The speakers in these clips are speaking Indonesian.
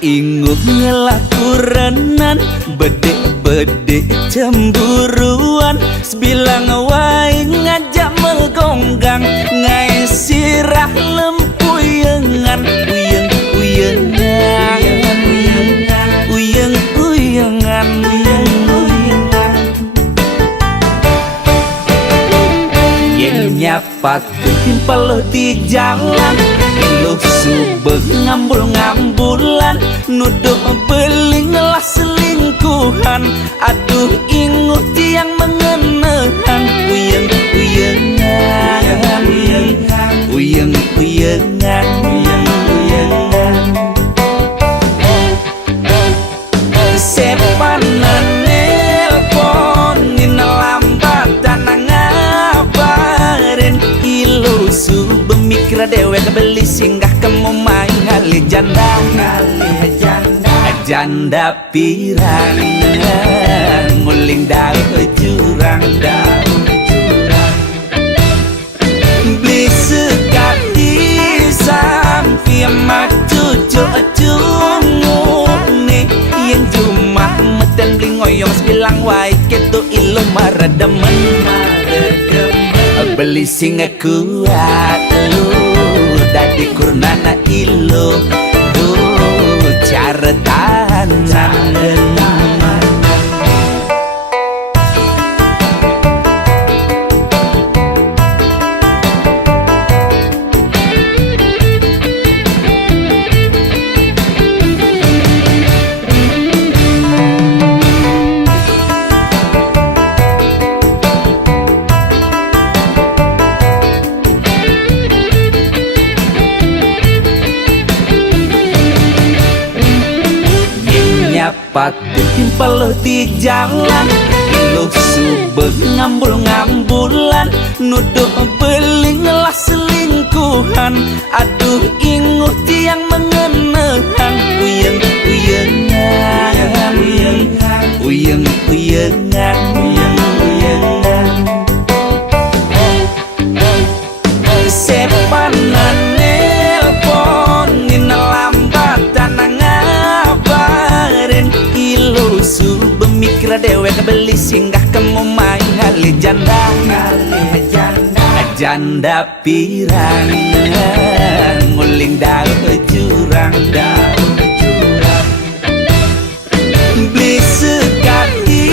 Inguh ngelaku renan bedek-bedek cemburuan sebilang wae ngajak megonggang ngai sirah lempuyengan uyeng-uyengan uyeng-uyengan yen nyapak timpal di jalan lu subeng ngambul-ngambulan nuduh beling lah selingkuhan aduh ingut tiang mengenahan uyeng-uyengan uyeng-uyengan sepanan nelponin lambatan ngabarin ilu subeng mikir dewek beli singgah kamu main ngali janda pirang nguling daun jurang beli sekati sampai maju cungu nih yang cuma medan beli ngoyong sebilang wae ketu ilu marademen beli singa kuat lu dadi kurnana ilu cara tahan Pak timpal di jalan lu subeng ngambul-ngambulan nuduh beling lah selingkuhan aduh ingut tiang mengenahan uyeng-uyengan uyeng-uyengan sepanan nelponin lambatan ngabarin ilu subeng mikir dewek beli singgah kamu main ngali janda pirang nguling daun jurang beli sekati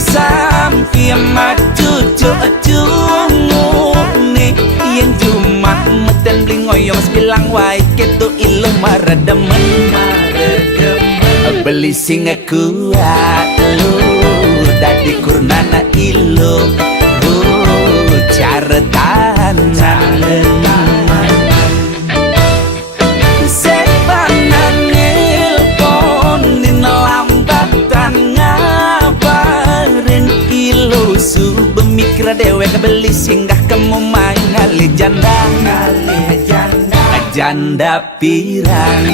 sampai maju cungu nih yang cuma medan beli ngoyong sebilang wae ketu ilu marademen beli singa kuat lu dadi kurnana ilu cara tahan sepanan nelponin lambatan ngabarin ilu subeng mikir dewek beli singgah kamu main ngali janda pirang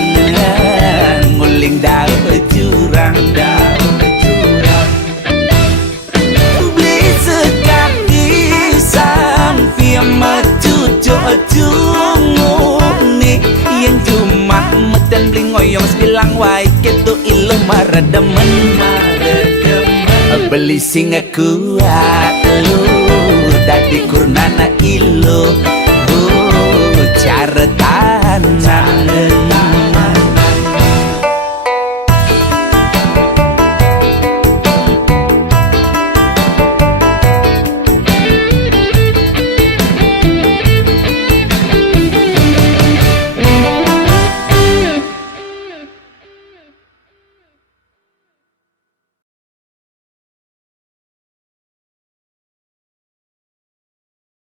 nguling daun jurang beli sekati sampai maju cungu nih yang cuma medan beli ngoyong sebilang wae ketu ilu marademen beli singa kuat lu dadi kurnana ilu